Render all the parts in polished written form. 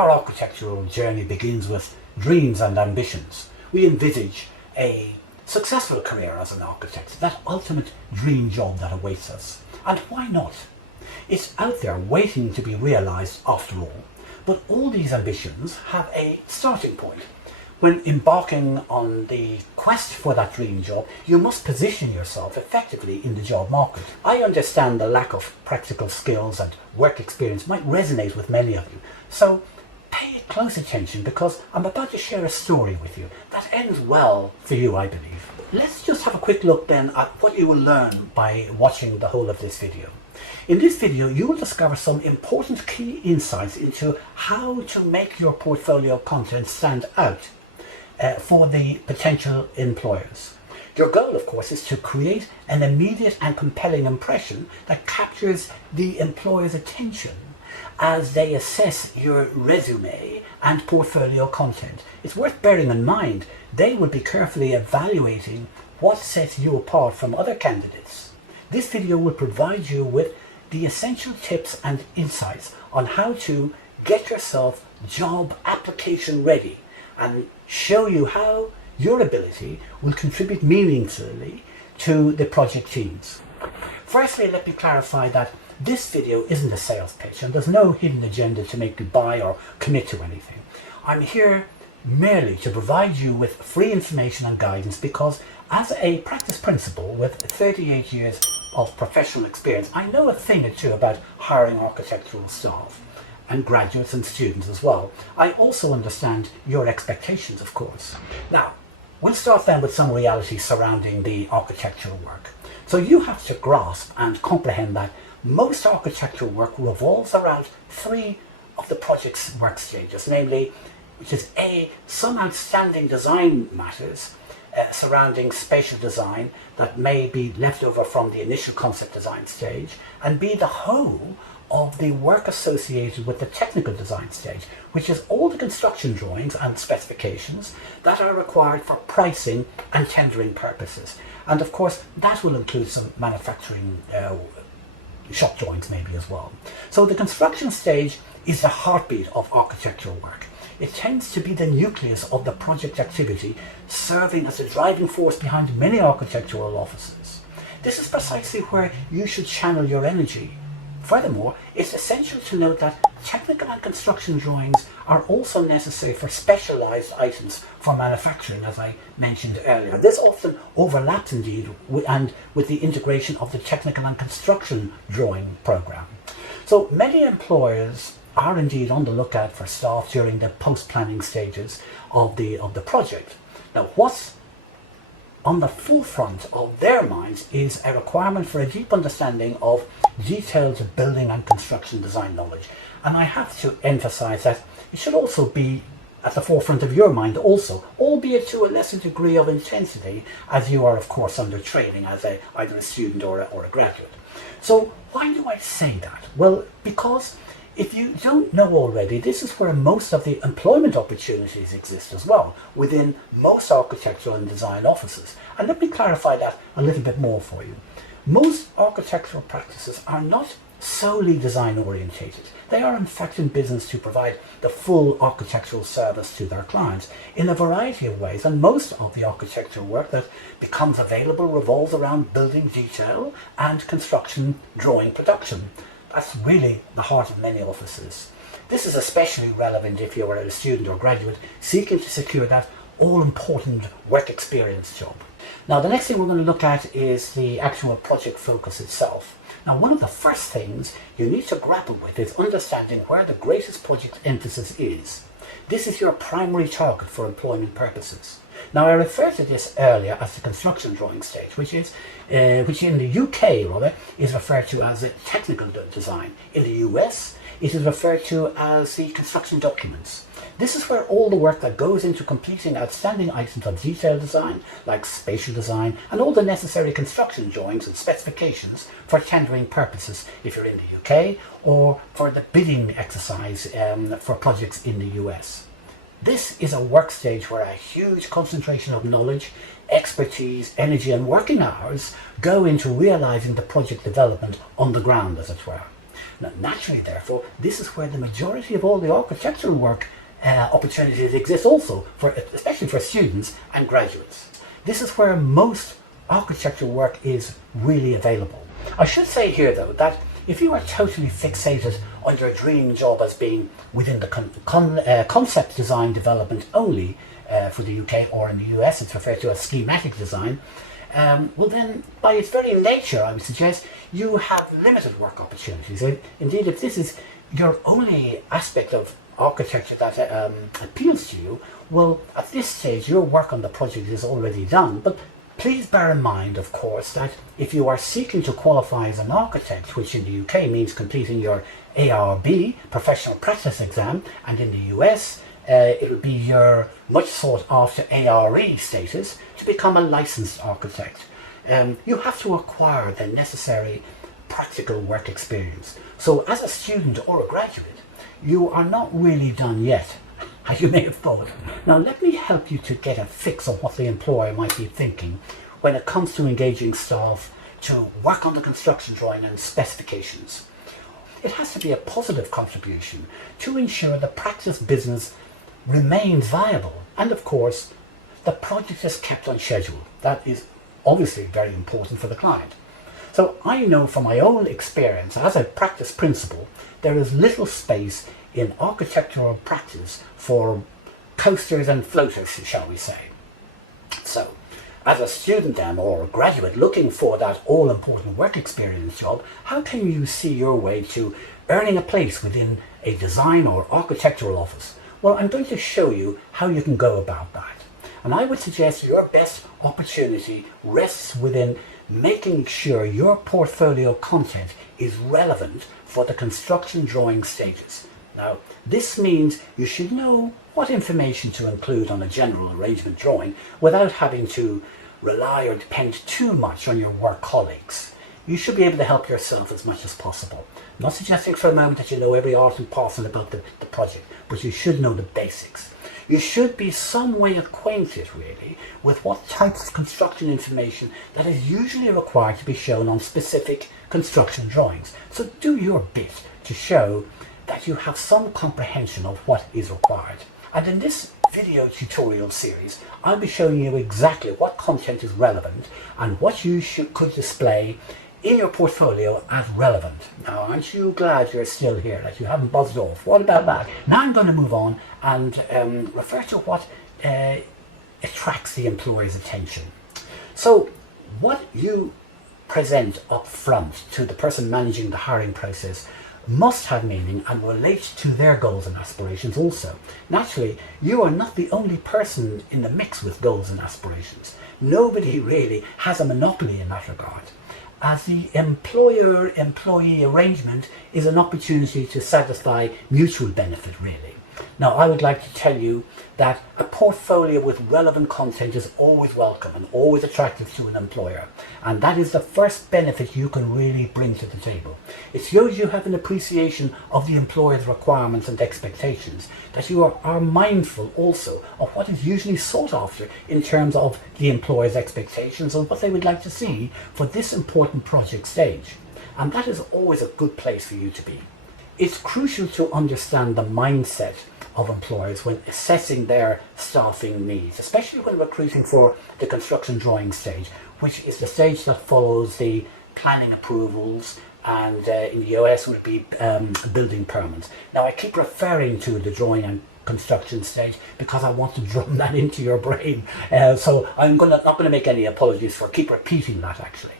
Our architectural journey begins with dreams and ambitions. We envisage a successful career as an architect, that ultimate dream job that awaits us. And why not? It's out there waiting to be realised after all. But all these ambitions have a starting point. When embarking on the quest for that dream job, you must position yourself effectively in the job market. I understand the lack of practical skills and work experience might resonate with many of you. So pay close attention, because I'm about to share a story with you that ends well for you, I believe. Let's just have a quick look then at what you will learn by watching the whole of this video. In this video, you will discover some important key insights into how to make your portfolio content stand out for the potential employers. Your goal, of course, is to create an immediate and compelling impression that captures the employer's attention as they assess your resume and portfolio content. It's worth bearing in mind they will be carefully evaluating what sets you apart from other candidates. This video will provide you with the essential tips and insights on how to get yourself job application ready, and show you how your ability will contribute meaningfully to the project teams. Firstly, let me clarify that this video isn't a sales pitch, and there's no hidden agenda to make you buy or commit to anything. I'm here merely to provide you with free information and guidance, because as a practice principal with 38 years of professional experience, I know a thing or two about hiring architectural staff, and graduates and students as well. I also understand your expectations, of course. Now, we'll start then with some realities surrounding the architectural work. So you have to grasp and comprehend that most architectural work revolves around three of the project's work stages, namely, which is A, some outstanding design matters surrounding spatial design that may be left over from the initial concept design stage, and B, the whole of the work associated with the technical design stage, which is all the construction drawings and specifications that are required for pricing and tendering purposes. And of course, that will include some manufacturing shop drawings maybe as well. So the construction stage is the heartbeat of architectural work. It tends to be the nucleus of the project activity, serving as a driving force behind many architectural offices. This is precisely where you should channel your energy. Furthermore, it's essential to note that technical and construction drawings are also necessary for specialized items for manufacturing, as I mentioned earlier. This often overlaps indeed with the integration of the technical and construction drawing program. So many employers are indeed on the lookout for staff during the post-planning stages of the project. Now, what's on the forefront of their minds is a requirement for a deep understanding of detailed building and construction design knowledge. And I have to emphasize that it should also be at the forefront of your mind also, albeit to a lesser degree of intensity, as you are of course under training as either a student or a graduate. So why do I say that? Well, because if you don't know already, this is where most of the employment opportunities exist as well, within most architectural and design offices. And let me clarify that a little bit more for you. Most architectural practices are not solely design orientated. They are in fact in business to provide the full architectural service to their clients in a variety of ways, and most of the architectural work that becomes available revolves around building detail and construction drawing production. That's really the heart of many offices. This is especially relevant if you are a student or graduate seeking to secure that all-important work experience job. Now, the next thing we're going to look at is the actual project focus itself. Now, one of the first things you need to grapple with is understanding where the greatest project emphasis is. This is your primary target for employment purposes. Now, I referred to this earlier as the construction drawing stage, which in the UK is referred to as a technical design. In the US, it is referred to as the construction documents. This is where all the work that goes into completing outstanding items of detailed design, like spatial design, and all the necessary construction drawings and specifications for tendering purposes if you're in the UK, or for the bidding exercise for projects in the US. This is a work stage where a huge concentration of knowledge, expertise, energy and working hours go into realising the project development on the ground, as it were. Now, naturally, therefore, this is where the majority of all the architectural work opportunities exist also, especially for students and graduates. This is where most architectural work is really available. I should say here, though, that if you are totally fixated on your dream job as being within the concept design development only for the UK, or in the US it's referred to as schematic design, well then, by its very nature, I would suggest you have limited work opportunities. Indeed, if this is your only aspect of architecture that appeals to you, well, at this stage your work on the project is already done. But please bear in mind, of course, that if you are seeking to qualify as an architect, which in the UK means completing your ARB, Professional Practice Exam, and in the US it will be your much sought after ARE status to become a licensed architect. You have to acquire the necessary practical work experience. So as a student or a graduate, you are not really done yet, as you may have thought. Now let me help you to get a fix on what the employer might be thinking when it comes to engaging staff to work on the construction drawing and specifications. It has to be a positive contribution to ensure the practice business remains viable, and of course the project is kept on schedule. That is obviously very important for the client. So I know from my own experience as a practice principal, there is little space in architectural practice for coasters and floaters, shall we say. So as a student then, or a graduate looking for that all-important work experience job, how can you see your way to earning a place within a design or architectural office? Well, I'm going to show you how you can go about that. And I would suggest your best opportunity rests within making sure your portfolio content is relevant for the construction drawing stages. Now, this means you should know what information to include on a general arrangement drawing without having to rely or depend too much on your work colleagues. You should be able to help yourself as much as possible. I'm not suggesting for a moment that you know every art and parcel about the project, but you should know the basics. You should be some way acquainted, really, with what types of construction information that is usually required to be shown on specific construction drawings. So do your bit to show that you have some comprehension of what is required. And in this video tutorial series, I'll be showing you exactly what content is relevant and what you could display in your portfolio as relevant. Now, aren't you glad you're still here, that you haven't buzzed off? What about that? Now I'm going to move on and refer to what attracts the employer's attention. So what you present up front to the person managing the hiring process must have meaning and relate to their goals and aspirations also. Naturally, you are not the only person in the mix with goals and aspirations. Nobody really has a monopoly in that regard, as the employer-employee arrangement is an opportunity to satisfy mutual benefit, really. Now, I would like to tell you that a portfolio with relevant content is always welcome and always attractive to an employer, and that is the first benefit you can really bring to the table. It shows you have an appreciation of the employer's requirements and expectations, that you are mindful also of what is usually sought after in terms of the employer's expectations and what they would like to see for this important project stage. And that is always a good place for you to be. It's crucial to understand the mindset of employers when assessing their staffing needs, especially when recruiting for the construction drawing stage, which is the stage that follows the planning approvals and in the US would be building permits. Now, I keep referring to the drawing and construction stage because I want to drum that into your brain. So I'm not going to make any apologies for keep repeating that, actually.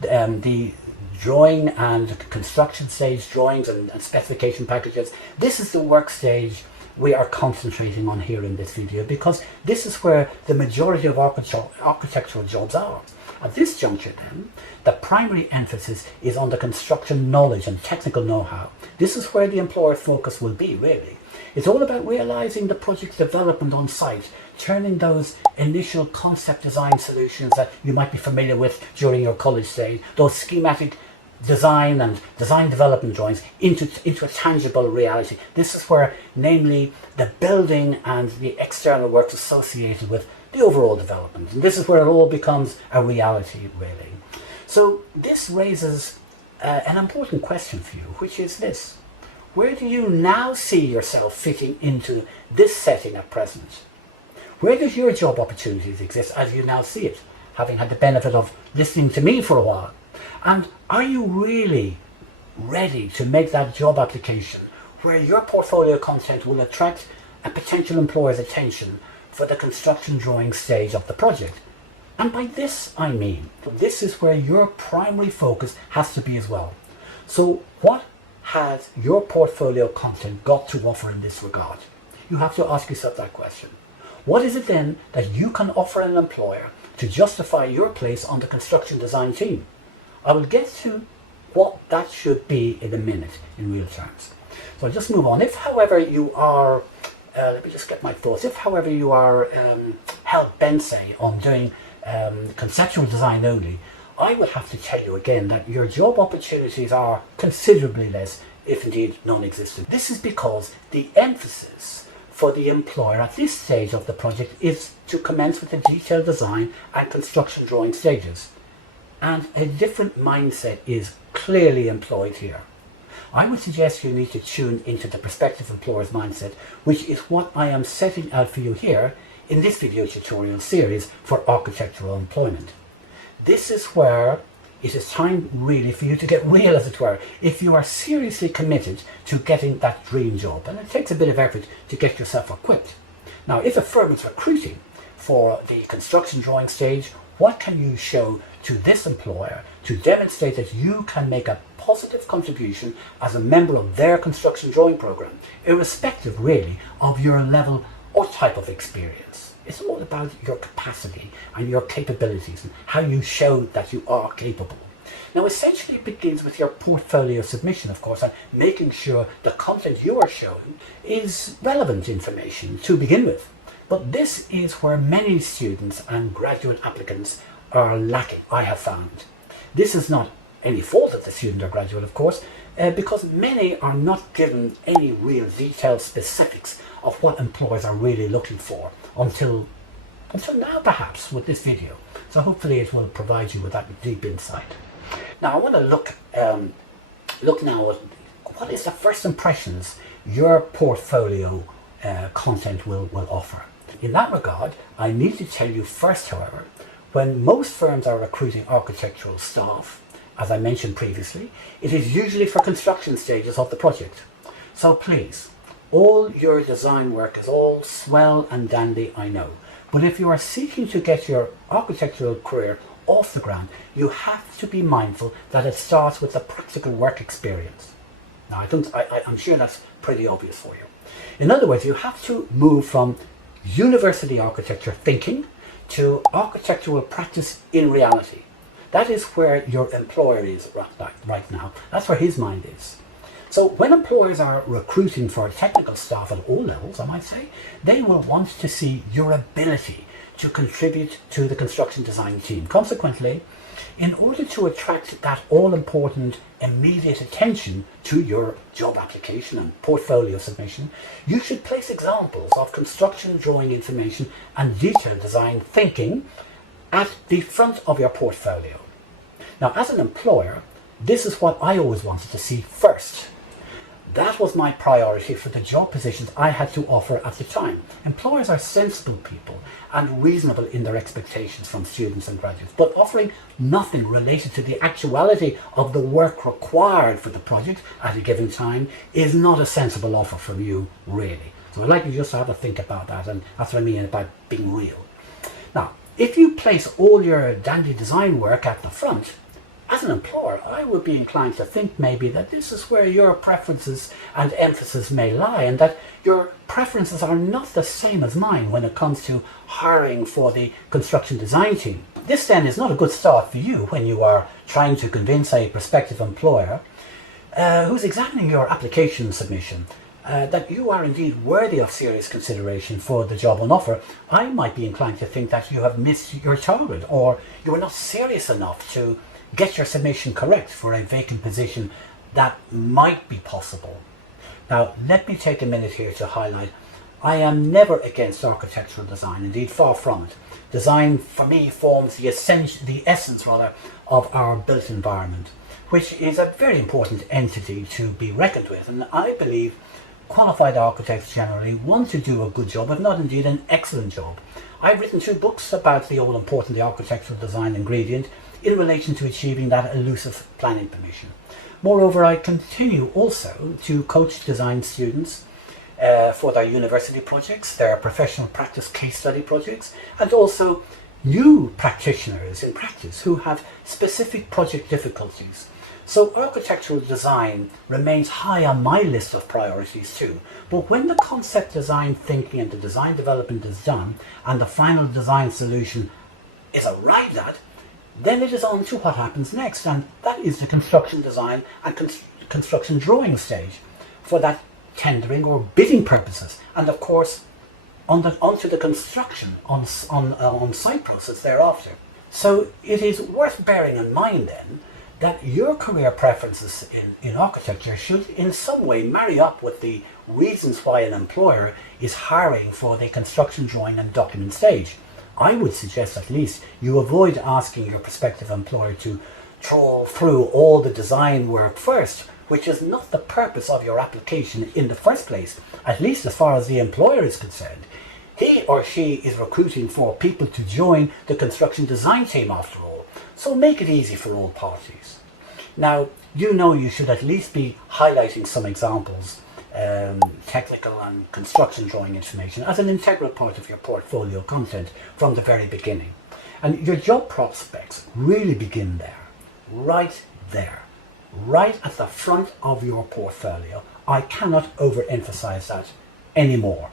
The drawing and construction stage drawings and specification packages, this is the work stage we are concentrating on here in this video, because this is where the majority of architectural jobs are. At this juncture then, the primary emphasis is on the construction knowledge and technical know-how. This is where the employer's focus will be, really. It's all about realizing the project's development on site, turning those initial concept design solutions that you might be familiar with during your college days, those schematic design and design development drawings into a tangible reality. This is where, namely, the building and the external works associated with the overall development. And this is where it all becomes a reality, really. So this raises an important question for you, which is this. Where do you now see yourself fitting into this setting at present? Where does your job opportunities exist as you now see it, having had the benefit of listening to me for a while? And are you really ready to make that job application where your portfolio content will attract a potential employer's attention for the construction drawing stage of the project? And by this I mean, this is where your primary focus has to be as well. So what has your portfolio content got to offer in this regard? You have to ask yourself that question. What is it then that you can offer an employer to justify your place on the construction design team? I will get to what that should be in a minute in real terms. So I'll just move on. If, however, you are, let me just get my thoughts. If, however, you are hell-bent, say, on doing conceptual design only, I would have to tell you again that your job opportunities are considerably less, if indeed non-existent. This is because the emphasis for the employer at this stage of the project is to commence with the detailed design and construction drawing stages. And a different mindset is clearly employed here. I would suggest you need to tune into the prospective employer's mindset, which is what I am setting out for you here in this video tutorial series for architectural employment. This is where it is time really for you to get real, as it were, if you are seriously committed to getting that dream job. And it takes a bit of effort to get yourself equipped. Now, if a firm is recruiting for the construction drawing stage, what can you show to this employer to demonstrate that you can make a positive contribution as a member of their construction drawing program, irrespective really of your level or type of experience? It's all about your capacity and your capabilities and how you show that you are capable. Now, essentially it begins with your portfolio submission, of course, and making sure the content you are showing is relevant information to begin with. But this is where many students and graduate applicants are lacking, I have found. This is not any fault of the student or graduate, of course, because many are not given any real detailed specifics of what employers are really looking for until now, perhaps, with this video. So hopefully it will provide you with that deep insight. Now I want to look now at what is the first impressions your portfolio content will offer. In that regard, I need to tell you first, however, when most firms are recruiting architectural staff, as I mentioned previously, it is usually for construction stages of the project. So please, all your design work is all swell and dandy, I know. But if you are seeking to get your architectural career off the ground, you have to be mindful that it starts with the practical work experience. Now, I'm sure that's pretty obvious for you. In other words, you have to move from university architecture thinking to architectural practice in reality. That is where your employer is right now. That's where his mind is. So when employers are recruiting for technical staff at all levels, I might say, they will want to see your ability to contribute to the construction design team. Consequently, in order to attract that all-important immediate attention to your job application and portfolio submission, you should place examples of construction drawing information and detailed design thinking at the front of your portfolio. Now, as an employer, this is what I always wanted to see first. That was my priority for the job positions I had to offer at the time. Employers are sensible people and reasonable in their expectations from students and graduates, but offering nothing related to the actuality of the work required for the project at a given time is not a sensible offer from you, really. So I'd like you just to have a think about that, and that's what I mean about being real. Now, if you place all your dandy design work at the front, as an employer, I would be inclined to think maybe that this is where your preferences and emphasis may lie, and that your preferences are not the same as mine when it comes to hiring for the construction design team. This then is not a good start for you when you are trying to convince a prospective employer who's examining your application submission that you are indeed worthy of serious consideration for the job on offer. I might be inclined to think that you have missed your target, or you are not serious enough to get your submission correct for a vacant position that might be possible. Now, let me take a minute here to highlight, I am never against architectural design, indeed far from it. Design for me forms the essence of our built environment. which is a very important entity to be reckoned with. And I believe qualified architects generally want to do a good job, if not indeed an excellent job. I've written 2 books about the all-important the architectural design ingredient in relation to achieving that elusive planning permission. Moreover, I continue also to coach design students for their university projects, their professional practice case study projects, and also new practitioners in practice who have specific project difficulties. So architectural design remains high on my list of priorities too. But when the concept design thinking and the design development is done and the final design solution is arrived at, then it is on to what happens next, and that is the construction design and construction drawing stage for that tendering or bidding purposes, and of course onto the construction on site process thereafter. So it is worth bearing in mind then that your career preferences in architecture should in some way marry up with the reasons why an employer is hiring for the construction drawing and document stage. I would suggest at least you avoid asking your prospective employer to trawl through all the design work first, which is not the purpose of your application in the first place, at least as far as the employer is concerned. He or she is recruiting for people to join the construction design team after all, so make it easy for all parties. Now, you know you should at least be highlighting some examples, technical and construction drawing information as an integral part of your portfolio content from the very beginning. And your job prospects really begin there, right at the front of your portfolio. I cannot overemphasize that anymore.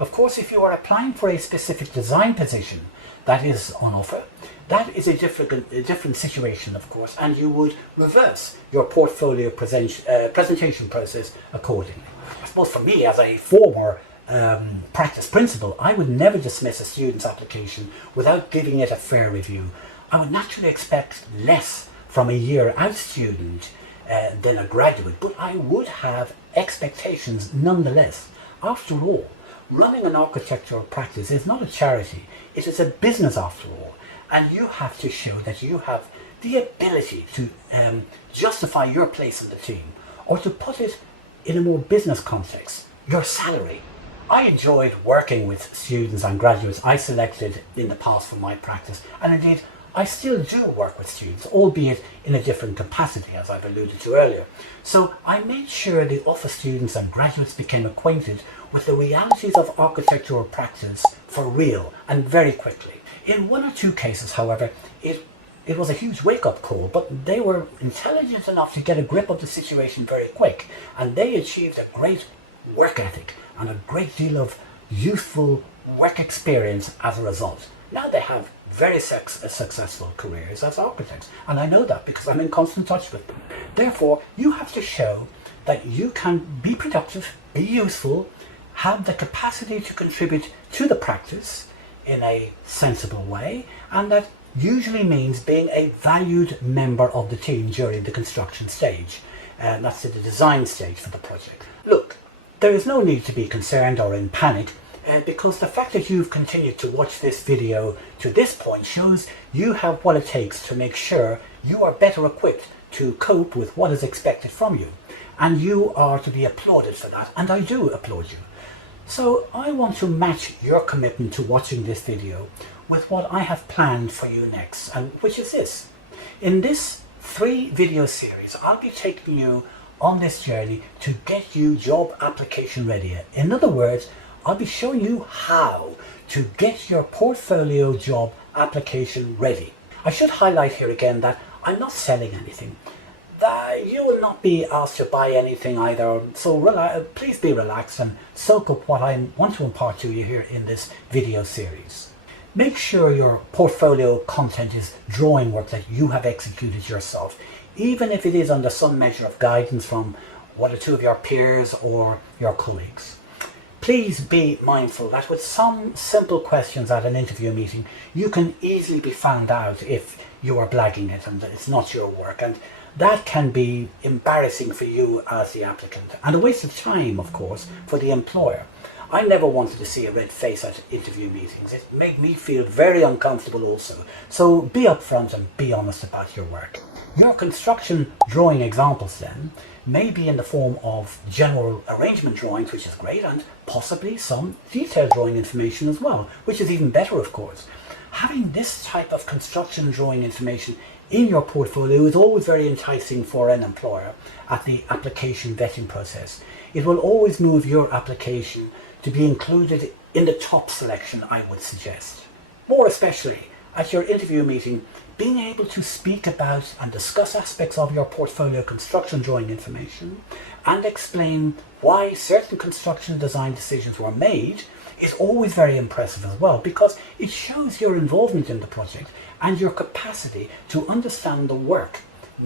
Of course, if you are applying for a specific design position that is on offer, that is a different situation, of course, and you would reverse your portfolio presentation process accordingly. I suppose for me, as a former practice principal, I would never dismiss a student's application without giving it a fair review. I would naturally expect less from a year-out student than a graduate, but I would have expectations nonetheless. After all, running an architectural practice is not a charity, it is a business after all, and you have to show that you have the ability to justify your place in the team, or to put it in a more business context, your salary. I enjoyed working with students and graduates I selected in the past for my practice, and indeed I still do work with students, albeit in a different capacity, as I've alluded to earlier. So I made sure the office students and graduates became acquainted with the realities of architectural practice for real and very quickly. In 1 or 2 cases, however, it was a huge wake-up call, but they were intelligent enough to get a grip of the situation very quick, and they achieved a great work ethic and a great deal of useful work experience as a result. Now they have very successful careers as architects, and I know that because I'm in constant touch with them. Therefore, you have to show that you can be productive, be useful, have the capacity to contribute to the practice in a sensible way, and that usually means being a valued member of the team during the construction stage. And that's the design stage for the project. Look, there is no need to be concerned or in panic, because the fact that you've continued to watch this video to this point shows you have what it takes to make sure you are better equipped to cope with what is expected from you. And you are to be applauded for that, and I do applaud you. So I want to match your commitment to watching this video with what I have planned for you next, and which is this. In this 3 video series, I'll be taking you on this journey to get you job application ready. In other words, I'll be showing you how to get your portfolio job application ready. I should highlight here again that I'm not selling anything. That you will not be asked to buy anything either, so please be relaxed and soak up what I want to impart to you here in this video series. Make sure your portfolio content is drawing work that you have executed yourself, even if it is under some measure of guidance from 1 or 2 of your peers or your colleagues. Please be mindful that with some simple questions at an interview meeting, you can easily be found out if you are blagging it and it's not your work, and that can be embarrassing for you as the applicant and a waste of time, of course, for the employer. I never wanted to see a red face at interview meetings. It made me feel very uncomfortable also. So be upfront and be honest about your work. Your construction drawing examples then may be in the form of general arrangement drawings, which is great, and possibly some detailed drawing information as well, which is even better, of course. Having this type of construction drawing information in your portfolio is always very enticing for an employer at the application vetting process. It will always move your application to be included in the top selection, I would suggest. More especially at your interview meeting, being able to speak about and discuss aspects of your portfolio construction drawing information and explain why certain construction design decisions were made is always very impressive as well, because it shows your involvement in the project and your capacity to understand the work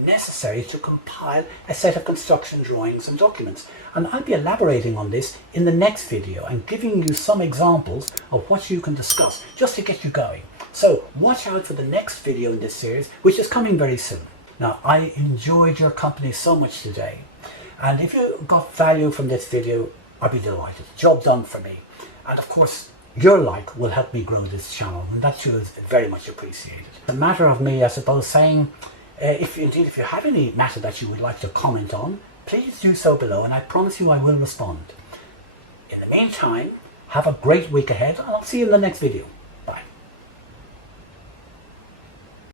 necessary to compile a set of construction drawings and documents. And I'll be elaborating on this in the next video and giving you some examples of what you can discuss just to get you going. So watch out for the next video in this series, which is coming very soon. Now, I enjoyed your company so much today, and if you got value from this video, I'd be delighted. Job done for me. And of course, your like will help me grow this channel, and that too is very much appreciated. It's a matter of me, I suppose, saying if you have any matter that you would like to comment on, please do so below, and I promise you I will respond. In the meantime, have a great week ahead, and I'll see you in the next video.